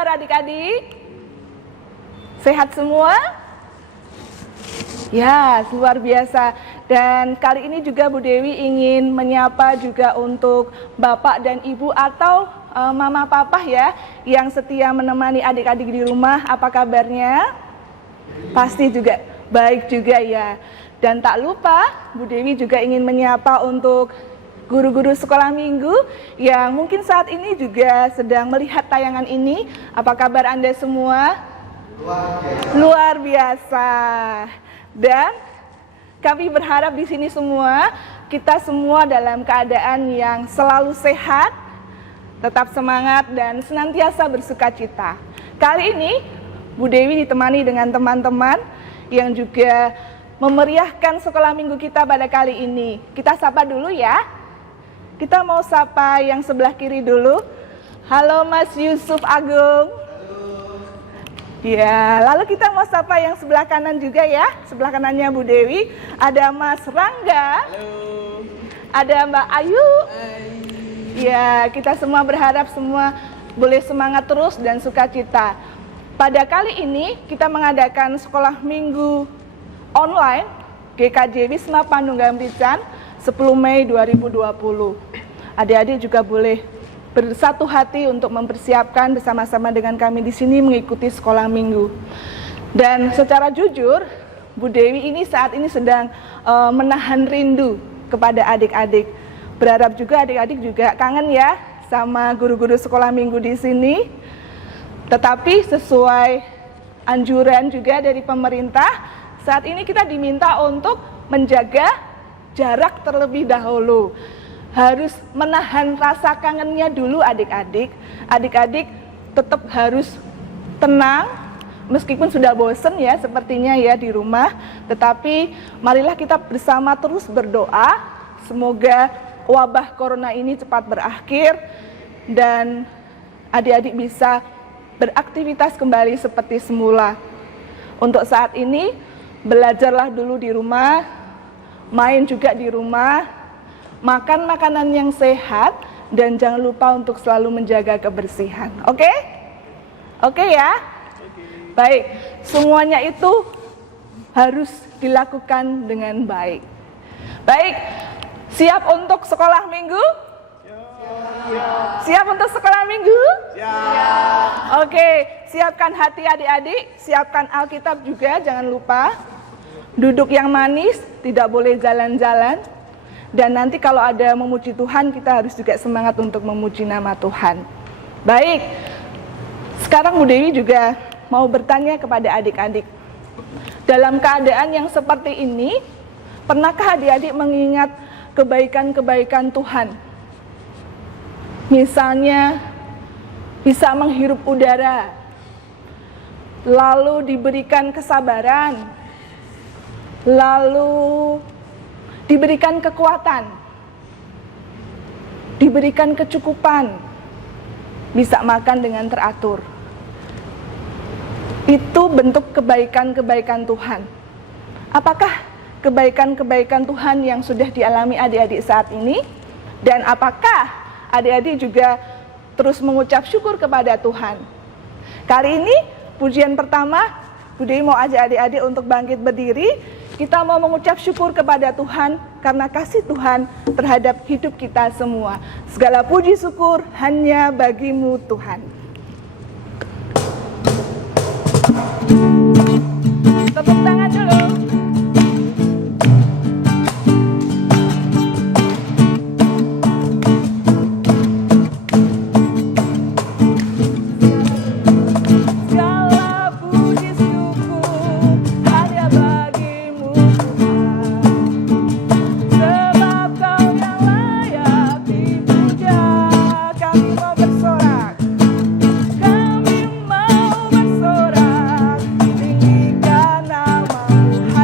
kabar adik-adik? Sehat semua? Ya, luar biasa. Dan kali ini juga Bu Dewi ingin menyapa juga untuk Bapak dan Ibu atau Mama Papa ya, yang setia menemani adik-adik di rumah. Apa kabarnya? Pasti juga baik juga ya. Dan tak lupa, Bu Dewi juga ingin menyapa untuk guru-guru sekolah minggu yang mungkin saat ini juga sedang melihat tayangan ini. Apa kabar Anda semua? Luar biasa. Dan kami berharap di sini semua, kita semua dalam keadaan yang selalu sehat, tetap semangat dan senantiasa bersukacita. Kali ini Bu Dewi ditemani dengan teman-teman yang juga memeriahkan sekolah minggu kita pada kali ini. Kita sapa dulu ya. Kita mau sapa yang sebelah kiri dulu. Halo Mas Yusuf Agung. Ya, lalu kita mau sapa yang sebelah kanan juga ya. Sebelah kanannya Bu Dewi ada Mas Rangga. Halo. Ada Mbak Ayu. Hai. Ya, kita semua berharap semua boleh semangat terus dan sukacita. Pada kali ini kita mengadakan sekolah minggu online GKJ Wisma Panunggal Rican 10 Mei 2020. Adik-adik juga boleh bersatu hati untuk mempersiapkan bersama-sama dengan kami di sini mengikuti sekolah minggu. Dan secara jujur, Bu Dewi ini saat ini sedang menahan rindu kepada adik-adik. Berharap juga adik-adik juga kangen ya sama guru-guru sekolah minggu di sini. Tetapi sesuai anjuran juga dari pemerintah, saat ini kita diminta untuk menjaga jarak terlebih dahulu. Harus menahan rasa kangennya dulu adik-adik. Adik-adik tetap harus tenang, meskipun sudah bosen ya sepertinya ya di rumah. Tetapi marilah kita bersama terus berdoa, semoga wabah corona ini cepat berakhir dan adik-adik bisa beraktivitas kembali seperti semula. Untuk saat ini, belajarlah dulu di rumah, main juga di rumah, makan makanan yang sehat, dan jangan lupa untuk selalu menjaga kebersihan. Oke? Oke ya? Baik, semuanya itu harus dilakukan dengan baik. Baik, siap untuk sekolah minggu? Siap untuk sekolah minggu? Siap. Oke, siapkan hati adik-adik, siapkan Alkitab juga, jangan lupa. Duduk yang manis, tidak boleh jalan-jalan. Dan nanti kalau ada memuji Tuhan, kita harus juga semangat untuk memuji nama Tuhan. Baik, sekarang Bu Dewi juga mau bertanya kepada adik-adik. Dalam keadaan yang seperti ini, pernahkah adik-adik mengingat kebaikan-kebaikan Tuhan? Misalnya, bisa menghirup udara, lalu diberikan kesabaran, lalu diberikan kekuatan, diberikan kecukupan, bisa makan dengan teratur. Itu bentuk kebaikan-kebaikan Tuhan. Apakah kebaikan-kebaikan Tuhan yang sudah dialami adik-adik saat ini? Dan apakah adik-adik juga terus mengucap syukur kepada Tuhan? Kali ini, pujian pertama, Bu Dewi mau ajak adik-adik untuk bangkit berdiri. Kita mau mengucap syukur kepada Tuhan karena kasih Tuhan terhadap hidup kita semua. Segala puji syukur hanya bagimu Tuhan. Tepuk tangan dulu. Kami mau bersorak, tinggikan nama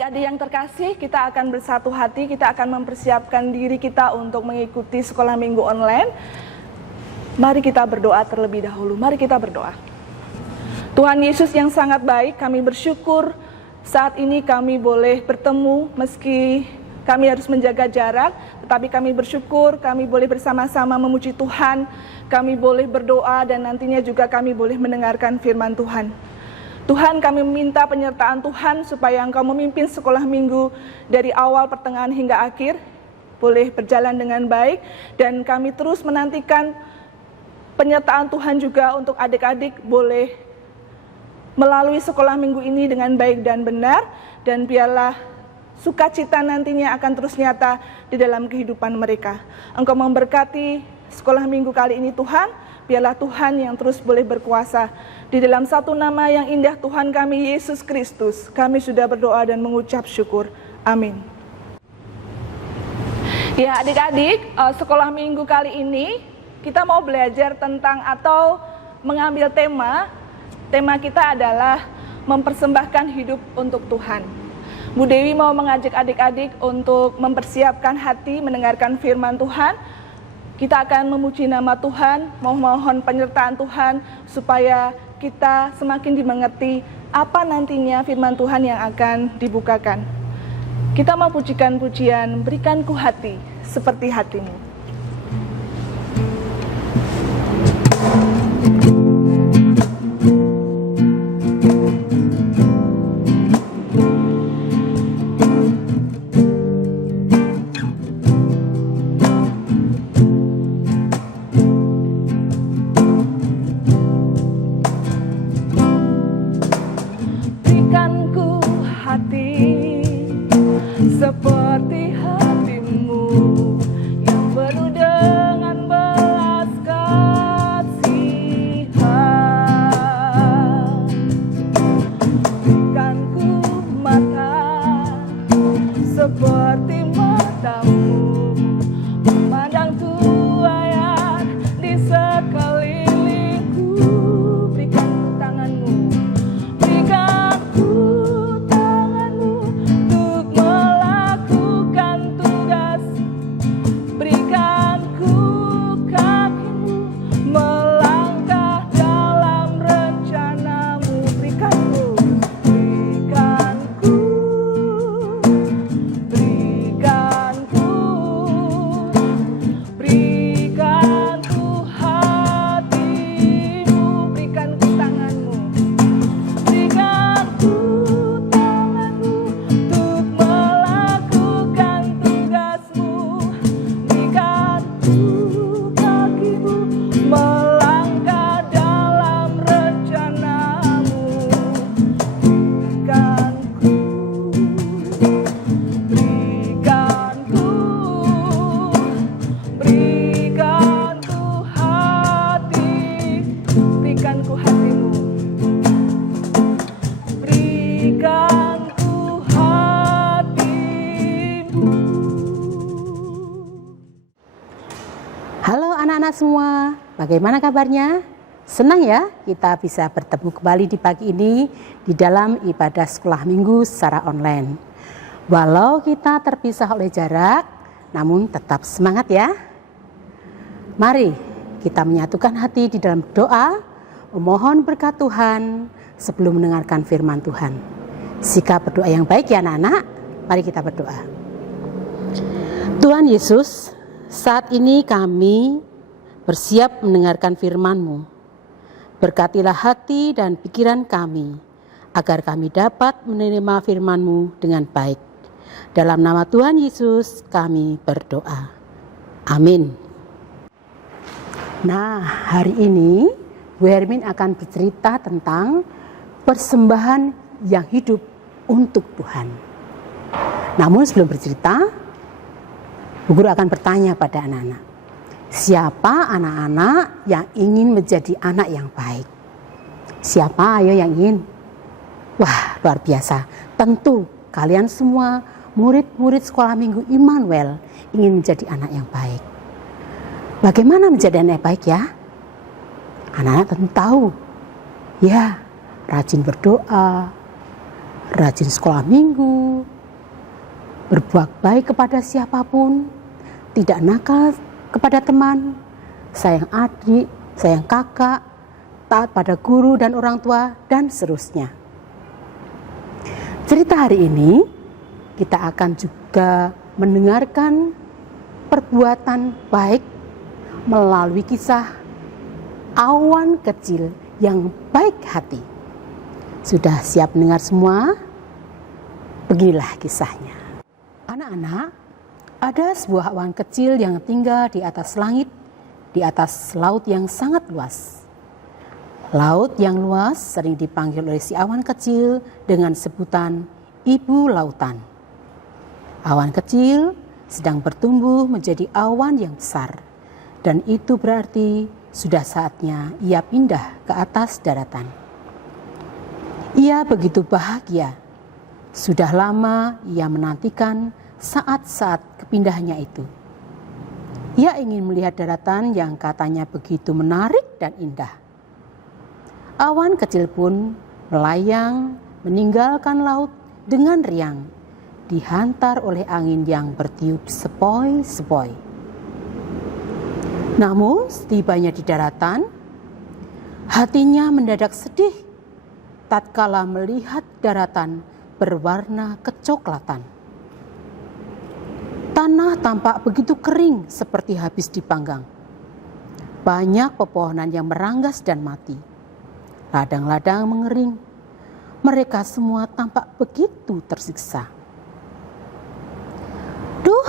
Adik-adik yang terkasih, kita akan bersatu hati, kita akan mempersiapkan diri kita untuk mengikuti sekolah minggu online. Mari kita berdoa terlebih dahulu, mari kita berdoa. Tuhan Yesus yang sangat baik, kami bersyukur saat ini kami boleh bertemu meski kami harus menjaga jarak, tetapi kami bersyukur kami boleh bersama-sama memuji Tuhan, kami boleh berdoa dan nantinya juga kami boleh mendengarkan firman Tuhan. Tuhan, kami meminta penyertaan Tuhan supaya Engkau memimpin sekolah minggu dari awal, pertengahan hingga akhir boleh berjalan dengan baik, dan kami terus menantikan penyertaan Tuhan juga untuk adik-adik boleh melalui sekolah minggu ini dengan baik dan benar, dan biarlah sukacita nantinya akan terus nyata di dalam kehidupan mereka. Engkau memberkati sekolah minggu kali ini Tuhan, biarlah Tuhan yang terus boleh berkuasa. Di dalam satu nama yang indah Tuhan kami, Yesus Kristus, kami sudah berdoa dan mengucap syukur. Amin. Ya adik-adik, sekolah minggu kali ini kita mau belajar tentang atau mengambil tema kita adalah mempersembahkan hidup untuk Tuhan. Bu Dewi mau mengajak adik-adik untuk mempersiapkan hati mendengarkan firman Tuhan. Kita akan memuji nama Tuhan, mohon penyertaan Tuhan supaya kita semakin dimengerti apa nantinya firman Tuhan yang akan dibukakan. Kita mau pujikan pujian, berikan ku hati seperti hatimu. Seperti hatimu yang penuh dengan belas kasihan. Berikan ku mata seperti matamu, memandang tuayan di sekelilingku. Berikan ku tanganmu, berikan ku tanganmu untuk melakukan tugas. Berikan ku kakimu melangkah dalam rencanamu. Berikan ku, berikan ku, berikan ku, berikan ku hatimu, berikan ku tanganmu, berikan ku tanganmu untuk melakukan tugasmu. Berikan ku kakimu melangkah dalam rencanamu. Berikan ku, berikan ku, berikan ku hati, berikan ku hatimu, berikan ku hatimu. Halo anak-anak semua, bagaimana kabarnya? Senang ya kita bisa bertemu kembali di pagi ini di dalam ibadah sekolah minggu secara online. Walau kita terpisah oleh jarak, namun tetap semangat ya. Mari kita menyatukan hati di dalam doa, memohon berkat Tuhan sebelum mendengarkan firman Tuhan. Sikap berdoa yang baik ya anak-anak, mari kita berdoa. Tuhan Yesus, saat ini kami bersiap mendengarkan firman-Mu. Berkatilah hati dan pikiran kami, agar kami dapat menerima firman-Mu dengan baik. Dalam nama Tuhan Yesus kami berdoa. Amin. Nah, hari ini Bu Hermin akan bercerita tentang persembahan yang hidup untuk Tuhan. Namun sebelum bercerita, Bu Guru akan bertanya pada anak-anak, siapa anak-anak yang ingin menjadi anak yang baik? Siapa ayo yang ingin? Wah, luar biasa. Tentu kalian semua murid-murid sekolah minggu Immanuel ingin menjadi anak yang baik. Bagaimana menjadi anak yang baik ya? Anak-anak tentu tahu. Ya, rajin berdoa, rajin sekolah minggu, berbuat baik kepada siapapun, tidak nakal kepada teman, sayang adik, sayang kakak, taat pada guru dan orang tua, dan seterusnya. Cerita hari ini kita akan juga mendengarkan perbuatan baik melalui kisah awan kecil yang baik hati. Sudah siap mendengar semua? Beginilah kisahnya. Anak-anak, ada sebuah awan kecil yang tinggal di atas langit, di atas laut yang sangat luas. Laut yang luas sering dipanggil oleh si awan kecil dengan sebutan Ibu Lautan. Awan kecil sedang bertumbuh menjadi awan yang besar, dan itu berarti sudah saatnya ia pindah ke atas daratan. Ia begitu bahagia. Sudah lama ia menantikan saat-saat kepindahannya itu. Ia ingin melihat daratan yang katanya begitu menarik dan indah. Awan kecil pun melayang meninggalkan laut dengan riang, dihantar oleh angin yang bertiup sepoi-sepoi. Namun setibanya di daratan, hatinya mendadak sedih tatkala melihat daratan berwarna kecoklatan. Tanah tampak begitu kering seperti habis dipanggang. Banyak pepohonan yang meranggas dan mati. Ladang-ladang mengering. Mereka semua tampak begitu tersiksa. Duh,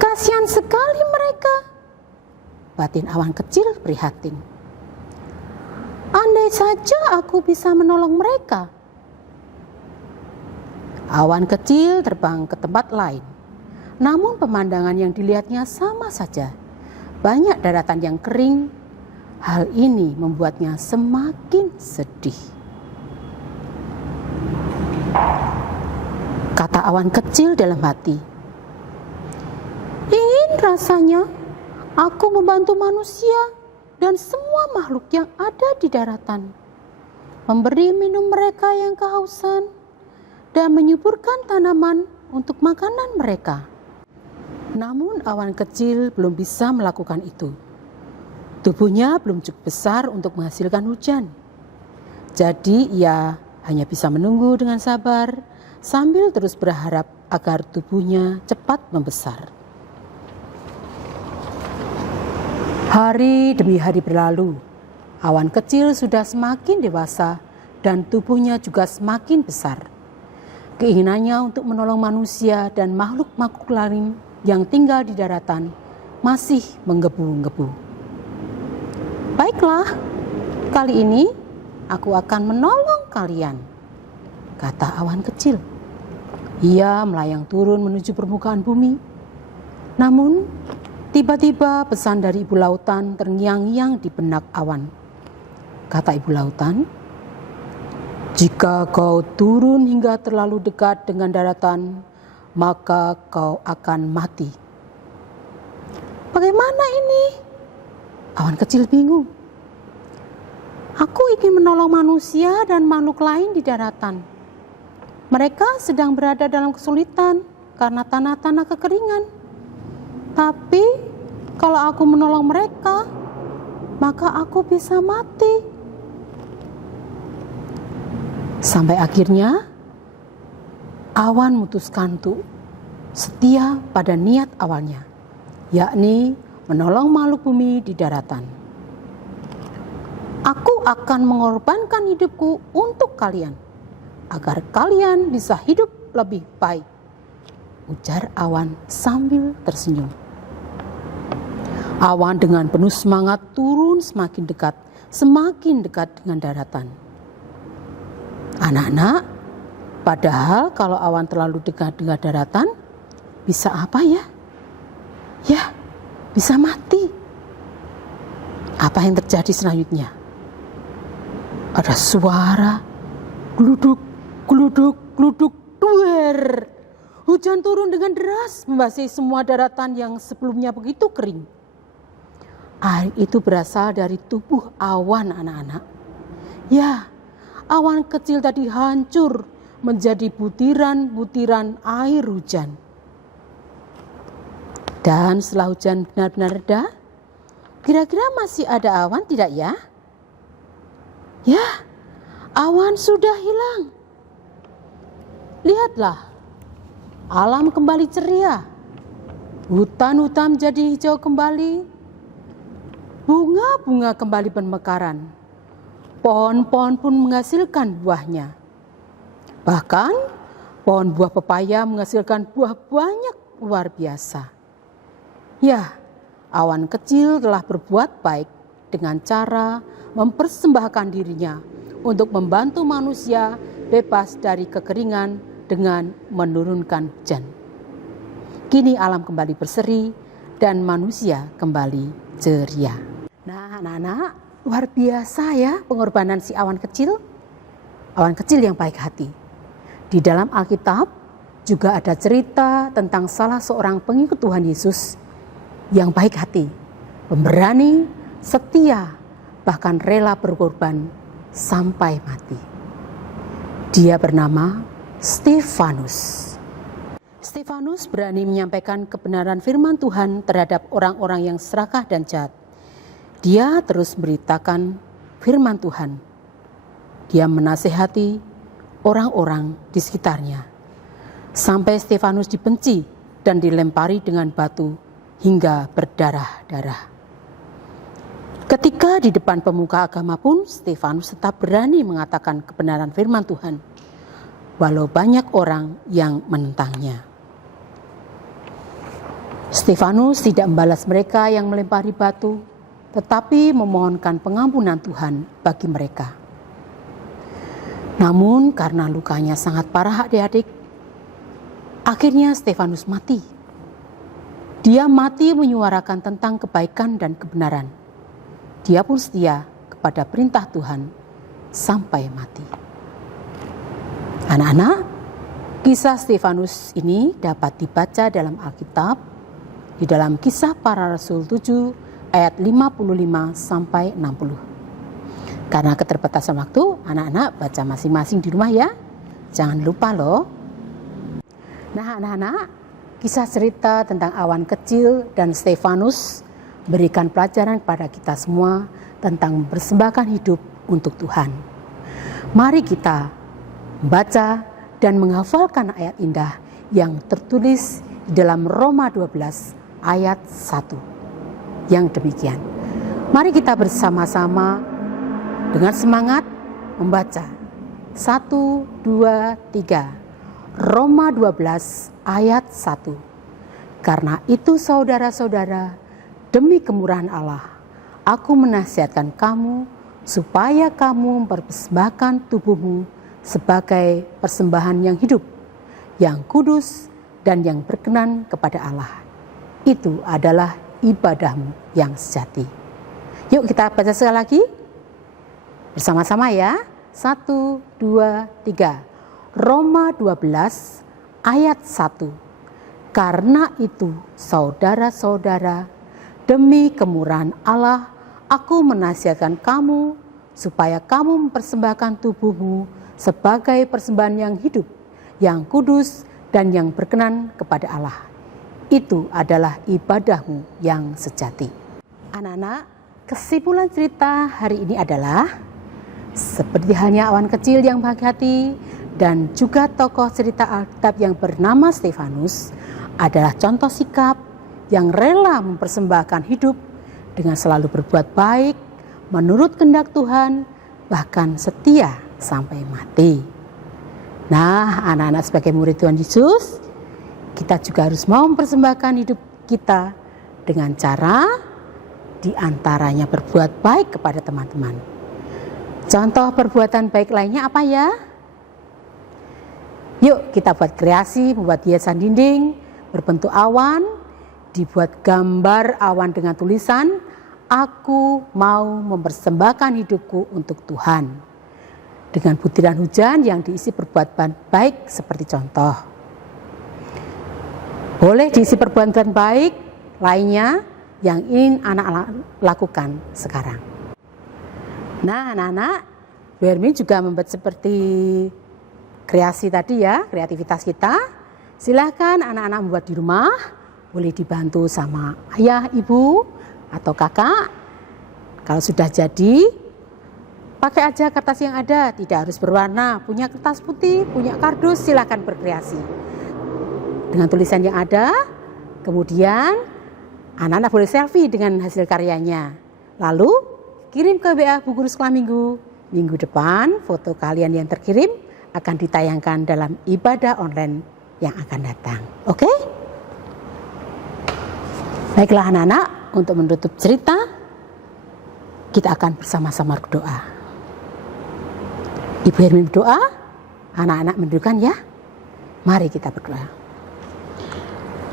kasihan sekali mereka. Batin awan kecil prihatin. Andai saja aku bisa menolong mereka. Awan kecil terbang ke tempat lain. Namun pemandangan yang dilihatnya sama saja. Banyak daratan yang kering. Hal ini membuatnya semakin sedih. Kata awan kecil dalam hati. Ingin rasanya aku membantu manusia dan semua makhluk yang ada di daratan, memberi minum mereka yang kehausan, dan menyuburkan tanaman untuk makanan mereka. Namun awan kecil belum bisa melakukan itu. Tubuhnya belum cukup besar untuk menghasilkan hujan. Jadi ia hanya bisa menunggu dengan sabar sambil terus berharap agar tubuhnya cepat membesar. Hari demi hari berlalu, awan kecil sudah semakin dewasa dan tubuhnya juga semakin besar. Keinginannya untuk menolong manusia dan makhluk-makhluk lain yang tinggal di daratan masih menggebu-gebu. Baiklah, kali ini aku akan menolong kalian, kata awan kecil. Ia melayang turun menuju permukaan bumi. Namun, tiba-tiba pesan dari Ibu Lautan terngiang-ngiang di benak awan. Kata Ibu Lautan, jika kau turun hingga terlalu dekat dengan daratan, maka kau akan mati. Bagaimana ini? Awan kecil bingung. Aku ingin menolong manusia dan makhluk lain di daratan. Mereka sedang berada dalam kesulitan karena tanah-tanah kekeringan. Tapi kalau aku menolong mereka, maka aku bisa mati. Sampai akhirnya awan memutuskan untuk setia pada niat awalnya, yakni menolong makhluk bumi di daratan. Aku akan mengorbankan hidupku untuk kalian, agar kalian bisa hidup lebih baik, ujar awan sambil tersenyum. Awan dengan penuh semangat turun semakin dekat dengan daratan. Anak-anak, padahal kalau awan terlalu dekat dengan daratan, bisa apa ya? Ya, bisa mati. Apa yang terjadi selanjutnya? Ada suara gluduk, gluduk, gluduk, duer. Hujan turun dengan deras membasahi semua daratan yang sebelumnya begitu kering. Air itu berasal dari tubuh awan, anak-anak. Ya, awan kecil tadi hancur menjadi butiran-butiran air hujan. Dan setelah hujan benar-benar reda, kira-kira masih ada awan tidak ya? Ya, awan sudah hilang. Lihatlah, alam kembali ceria. Hutan-hutan jadi hijau kembali. Bunga-bunga kembali bermekaran. Pohon-pohon pun menghasilkan buahnya. Bahkan, pohon buah pepaya menghasilkan buah banyak luar biasa. Ya, awan kecil telah berbuat baik dengan cara mempersembahkan dirinya untuk membantu manusia bebas dari kekeringan dengan menurunkan hujan. Kini alam kembali berseri dan manusia kembali ceria. Nah, anak-anak, luar biasa ya pengorbanan si awan kecil yang baik hati. Di dalam Alkitab juga ada cerita tentang salah seorang pengikut Tuhan Yesus yang baik hati, pemberani, setia, bahkan rela berkorban sampai mati. Dia bernama Stefanus. Stefanus berani menyampaikan kebenaran firman Tuhan terhadap orang-orang yang serakah dan jahat. Dia terus beritakan firman Tuhan. Dia menasihati orang-orang di sekitarnya. Sampai Stefanus dibenci dan dilempari dengan batu hingga berdarah-darah. Ketika di depan pemuka agama pun Stefanus tetap berani mengatakan kebenaran firman Tuhan, walau banyak orang yang menentangnya. Stefanus tidak membalas mereka yang melempari batu, tetapi memohonkan pengampunan Tuhan bagi mereka. Namun karena lukanya sangat parah adik-adik, akhirnya Stefanus mati. Dia mati menyuarakan tentang kebaikan dan kebenaran. Dia pun setia kepada perintah Tuhan sampai mati. Anak-anak, kisah Stefanus ini dapat dibaca dalam Alkitab di dalam Kisah Para Rasul 7 ayat 55 sampai 60. Karena keterbatasan waktu, anak-anak baca masing-masing di rumah ya. Jangan lupa loh. Nah, anak-anak, kisah cerita tentang awan kecil dan Stefanus berikan pelajaran kepada kita semua tentang mempersembahkan hidup untuk Tuhan. Mari kita membaca dan menghafalkan ayat indah yang tertulis di dalam Roma 12 ayat 1. Yang demikian. Mari kita bersama-sama dengan semangat membaca. 1, 2, 3. Roma 12 ayat 1. Karena itu saudara-saudara, demi kemurahan Allah, aku menasihatkan kamu supaya kamu mempersembahkan tubuhmu sebagai persembahan yang hidup, yang kudus dan yang berkenan kepada Allah. Itu adalah ibadahmu yang sejati. Yuk kita baca sekali lagi bersama-sama ya. 1, 2, 3. Roma 12 ayat 1. Karena itu saudara-saudara, demi kemurahan Allah, aku menasihatkan kamu supaya kamu mempersembahkan tubuhmu sebagai persembahan yang hidup, yang kudus dan yang berkenan kepada Allah. Itu adalah ibadahmu yang sejati. Anak-anak, kesimpulan cerita hari ini adalah seperti halnya awan kecil yang baik hati dan juga tokoh cerita Alkitab yang bernama Stefanus adalah contoh sikap yang rela mempersembahkan hidup dengan selalu berbuat baik menurut kehendak Tuhan, bahkan setia sampai mati. Nah, anak-anak sebagai murid Tuhan Yesus, kita juga harus mau mempersembahkan hidup kita dengan cara diantaranya berbuat baik kepada teman-teman. Contoh perbuatan baik lainnya apa ya? Yuk kita buat kreasi, membuat hiasan dinding berbentuk awan, dibuat gambar awan dengan tulisan, aku mau mempersembahkan hidupku untuk Tuhan. Dengan butiran hujan yang diisi perbuatan baik seperti contoh. Boleh diisi perbuatan baik lainnya yang ingin anak-anak lakukan sekarang. Nah, anak-anak, Bu Hermi juga membuat seperti kreasi tadi ya, kreativitas kita. Silahkan anak-anak membuat di rumah, boleh dibantu sama ayah, ibu, atau kakak. Kalau sudah jadi, pakai aja kertas yang ada, tidak harus berwarna. Punya kertas putih, punya kardus, silahkan berkreasi. Dengan tulisan yang ada, kemudian anak-anak boleh selfie dengan hasil karyanya. Lalu kirim ke WA Bu Guru Sekolah Minggu. Minggu depan foto kalian yang terkirim akan ditayangkan dalam ibadah online yang akan datang. Oke? Baiklah anak-anak, untuk menutup cerita, kita akan bersama-sama berdoa. Ibu Hermin berdoa, anak-anak mendudukkan ya. Mari kita berdoa.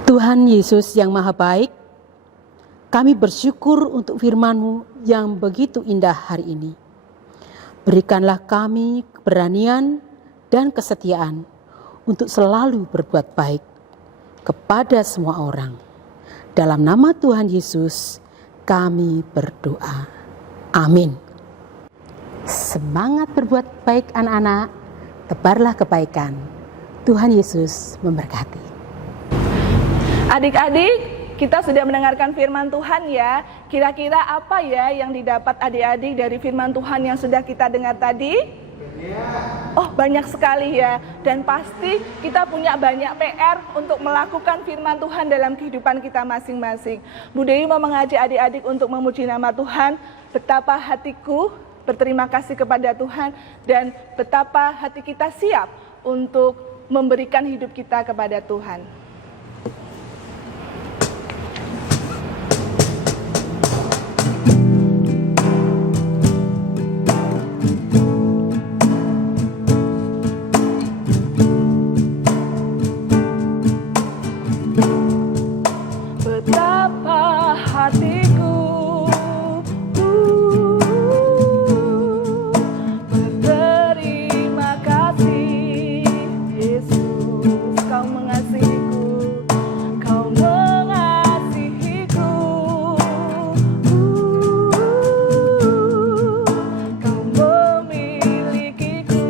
Tuhan Yesus yang Maha Baik, kami bersyukur untuk firman-Mu yang begitu indah hari ini. Berikanlah kami keberanian dan kesetiaan untuk selalu berbuat baik kepada semua orang. Dalam nama Tuhan Yesus, kami berdoa. Amin. Semangat berbuat baik anak-anak, tebarlah kebaikan. Tuhan Yesus memberkati. Adik-adik, kita sudah mendengarkan firman Tuhan ya. Kira-kira apa ya yang didapat adik-adik dari firman Tuhan yang sudah kita dengar tadi? Oh, banyak sekali ya. Dan pasti kita punya banyak PR untuk melakukan firman Tuhan dalam kehidupan kita masing-masing. Bu Dewi mau mengajak adik-adik untuk memuji nama Tuhan. Betapa hatiku berterima kasih kepada Tuhan dan betapa hati kita siap untuk memberikan hidup kita kepada Tuhan. Betapa hatiku berterima kasih, Yesus, Kau mengasihiku, Kau mengasihiku, Kau memilikiku.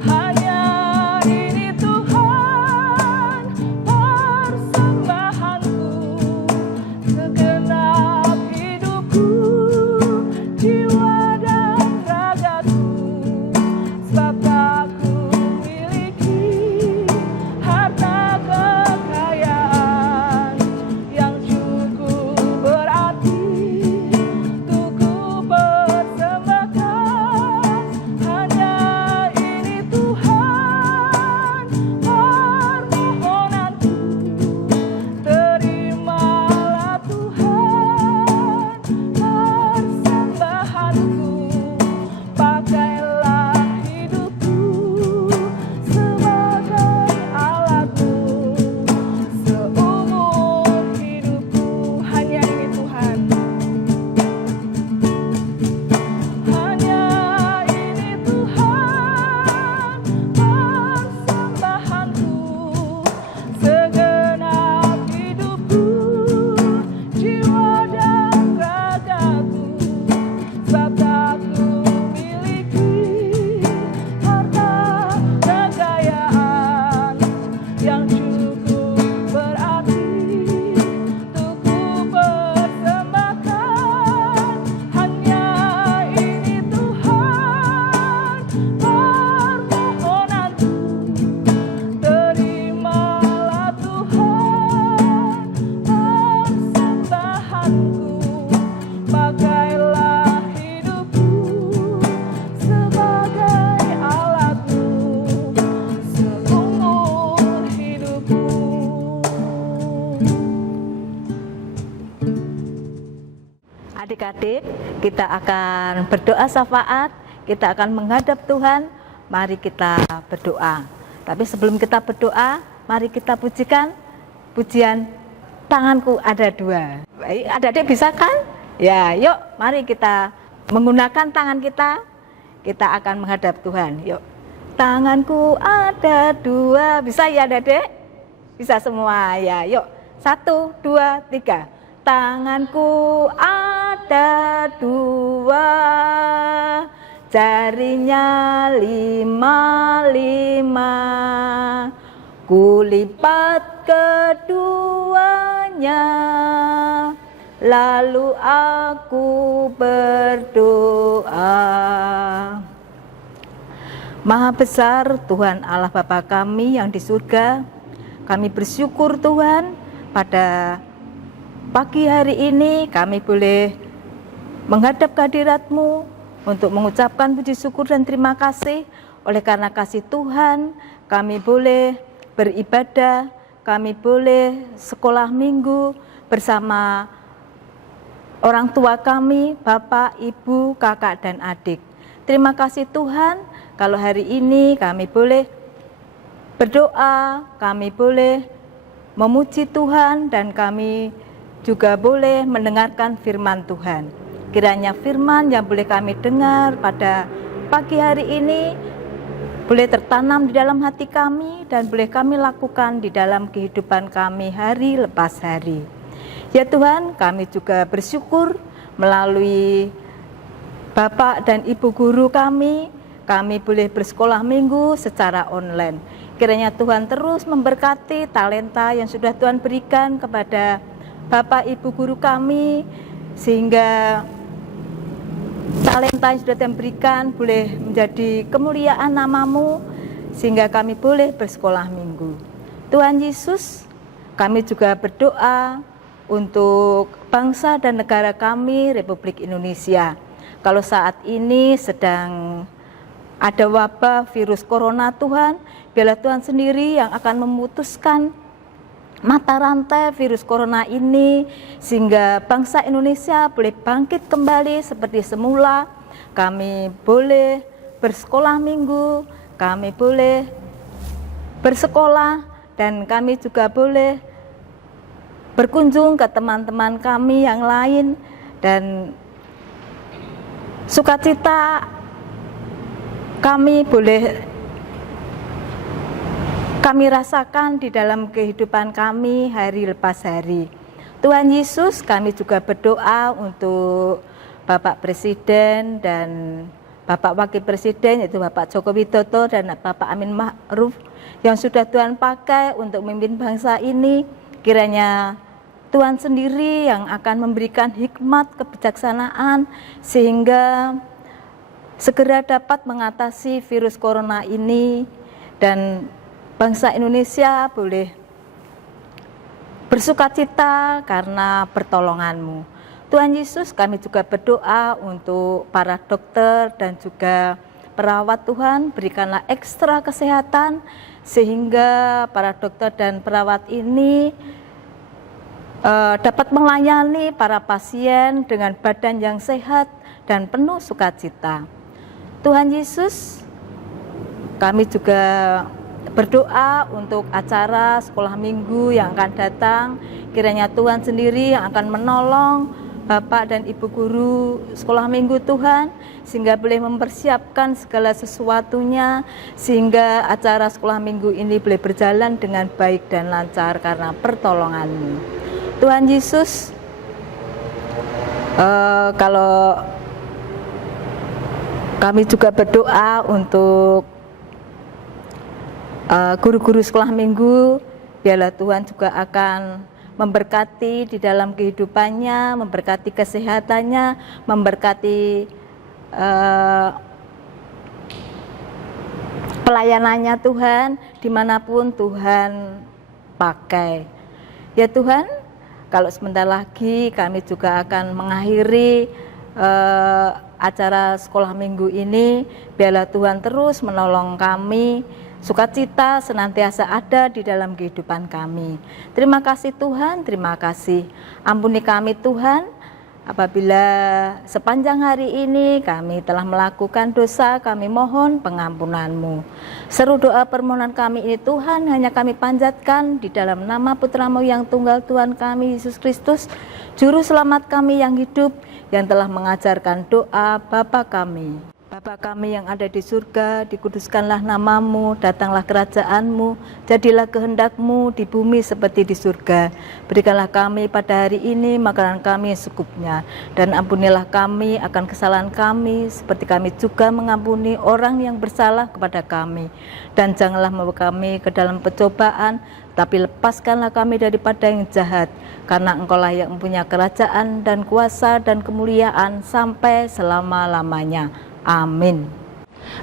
Hanya ini Tuhan persembahanku, segenap hidupku, jiwa dan ragaku, sebab tak ku miliki harta kekayaan yang cukup berarti untuk ku persembahkan. Hanya ini Tuhan permohonanku, terimalah Tuhan persembahanku, pakailah hidupku sebagai alatmu seumur hidupku. Hanya ini Tuhan. Hanya ini Tuhan persembahanku, segenap hidupku, jiwa dan ragaku, sebab tak ku miliki harta kekayaan yang cukup berarti untuk ku persembahkan. Hanya ini Tuhan permohonanku, terimalah Tuhan persembahanku, pakailah hidupku sebagai alatmu seumur hidupku. Adik-adik, kita akan berdoa syafaat, kita akan menghadap Tuhan. Mari kita berdoa. Tapi sebelum kita berdoa, mari kita pujikan pujian Tanganku Ada Dua. Baik, adik-adik bisa kan? Ya, yuk mari kita menggunakan tangan kita akan menghadap Tuhan. Yuk, tanganku ada dua. Bisa ya adik-adik? Bisa semua ya. Yuk, 1, 2, 3. Tanganku ada dua, jarinya 5, kulipat keduanya, lalu aku berdoa. Maha besar Tuhan Allah Bapa kami yang di surga, kami bersyukur Tuhan pada pagi hari ini kami boleh menghadap kehadirat-Mu untuk mengucapkan puji syukur dan terima kasih. Oleh karena kasih Tuhan, kami boleh beribadah, kami boleh sekolah minggu bersama orang tua kami, Bapak, Ibu, kakak, dan adik. Terima kasih Tuhan, kalau hari ini kami boleh berdoa, kami boleh memuji Tuhan, dan kami juga boleh mendengarkan firman Tuhan. Kiranya firman yang boleh kami dengar pada pagi hari ini boleh tertanam di dalam hati kami dan boleh kami lakukan di dalam kehidupan kami hari lepas hari. Ya Tuhan, kami juga bersyukur melalui Bapak dan Ibu guru kami boleh bersekolah minggu secara online. Kiranya Tuhan terus memberkati talenta yang sudah Tuhan berikan kepada Bapak Ibu guru kami, sehingga talenta yang sudah Tuhan berikan boleh menjadi kemuliaan nama-Mu, sehingga kami boleh bersekolah minggu. Tuhan Yesus, kami juga berdoa untuk bangsa dan negara kami, Republik Indonesia. Kalau saat ini sedang ada wabah virus corona Tuhan, biarlah Tuhan sendiri yang akan memutuskan mata rantai virus corona ini, sehingga bangsa Indonesia boleh bangkit kembali seperti semula. Kami boleh bersekolah minggu, kami boleh bersekolah, dan kami juga boleh berkunjung ke teman-teman kami yang lain, dan sukacita kami boleh kami rasakan di dalam kehidupan kami hari lepas hari. Tuhan Yesus, kami juga berdoa untuk Bapak Presiden dan Bapak Wakil Presiden, yaitu Bapak Joko Widodo dan Bapak Amin Ma'ruf, yang sudah Tuhan pakai untuk memimpin bangsa ini. Kiranya Tuhan sendiri yang akan memberikan hikmat kebijaksanaan sehingga segera dapat mengatasi virus corona ini, dan bangsa Indonesia boleh bersukacita karena pertolongan-Mu. Tuhan Yesus, kami juga berdoa untuk para dokter dan juga perawat. Tuhan, berikanlah ekstra kesehatan sehingga para dokter dan perawat ini dapat melayani para pasien dengan badan yang sehat dan penuh sukacita. Tuhan Yesus, kami juga berdoa untuk acara sekolah minggu yang akan datang. Kiranya Tuhan sendiri yang akan menolong Bapak dan Ibu guru sekolah minggu Tuhan, sehingga boleh mempersiapkan segala sesuatunya, sehingga acara sekolah minggu ini boleh berjalan dengan baik dan lancar karena pertolongan-Mu. Tuhan Yesus, kalau kami juga berdoa untuk guru-guru sekolah minggu, biarlah Tuhan juga akan memberkati di dalam kehidupannya, memberkati kesehatannya, memberkati pelayanannya Tuhan, dimanapun Tuhan pakai. Ya Tuhan, kalau sebentar lagi kami juga akan mengakhiri acara sekolah minggu ini, biarlah Tuhan terus menolong kami, sukacita senantiasa ada di dalam kehidupan kami. Terima kasih Tuhan, terima kasih. Ampuni kami Tuhan, apabila sepanjang hari ini kami telah melakukan dosa, kami mohon pengampunan-Mu. Seru doa permohonan kami ini Tuhan, hanya kami panjatkan di dalam nama Putra-Mu yang tunggal Tuhan kami, Yesus Kristus, Juru Selamat kami yang hidup, yang telah mengajarkan doa Bapa kami. Bapa kami yang ada di surga, dikuduskanlah namamu, datanglah kerajaanmu, jadilah kehendakmu di bumi seperti di surga. Berikanlah kami pada hari ini makanan kami secukupnya, dan ampunilah kami akan kesalahan kami, seperti kami juga mengampuni orang yang bersalah kepada kami. Dan janganlah membawa kami ke dalam pencobaan, tapi lepaskanlah kami daripada yang jahat, karena Engkaulah yang mempunyai kerajaan dan kuasa dan kemuliaan sampai selama-lamanya. Amin.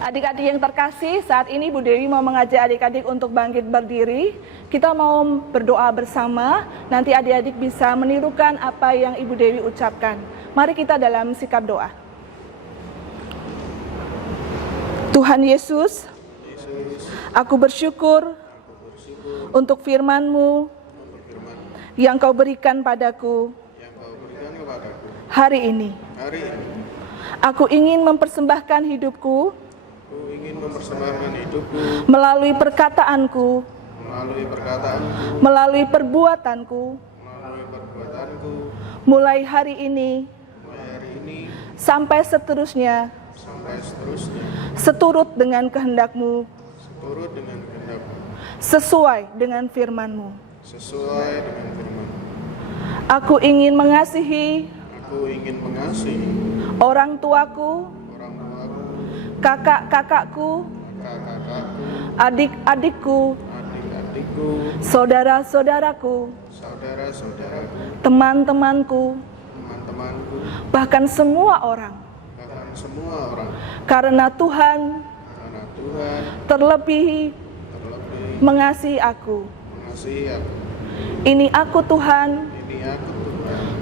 Adik-adik yang terkasih, saat ini Bu Dewi mau mengajak adik-adik untuk bangkit berdiri. Kita mau berdoa bersama, nanti adik-adik bisa menirukan apa yang Ibu Dewi ucapkan. Mari kita dalam sikap doa. Tuhan Yesus, aku bersyukur untuk firman-Mu yang Kau berikan padaku hari ini. Aku ingin mempersembahkan hidupku melalui perkataanku, melalui perbuatanku, mulai hari ini sampai seterusnya, seturut dengan kehendak-Mu, sesuai dengan firman-Mu. Aku ingin mengasihi orang tuaku, kakak-kakakku, adik-adikku, saudara-saudaraku, teman-temanku, bahkan semua orang. Karena Tuhan terlebih mengasihi aku. Ini aku Tuhan,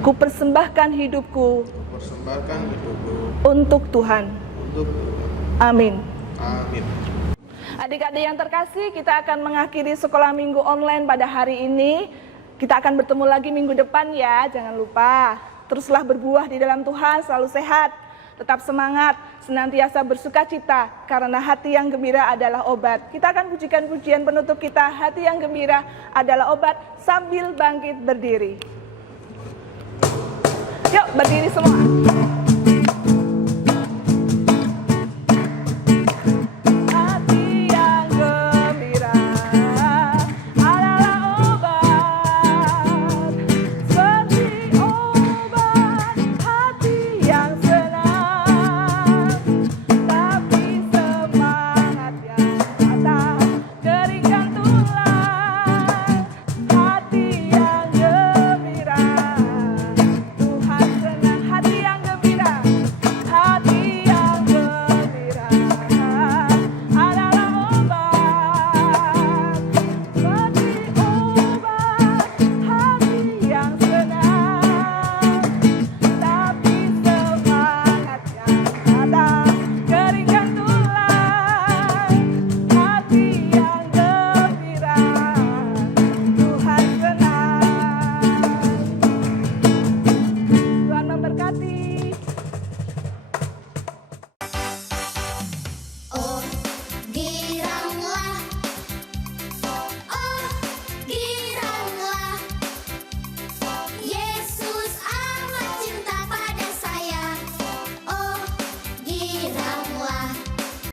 ku persembahkan hidupku untuk Tuhan. Amin. Adik-adik yang terkasih, kita akan mengakhiri sekolah minggu online pada hari ini. Kita akan bertemu lagi minggu depan ya, jangan lupa. Teruslah berbuah di dalam Tuhan, selalu sehat, tetap semangat, senantiasa bersukacita, karena hati yang gembira adalah obat. Kita akan pujikan pujian penutup kita, hati yang gembira adalah obat, sambil bangkit berdiri. Yuk berdiri semua.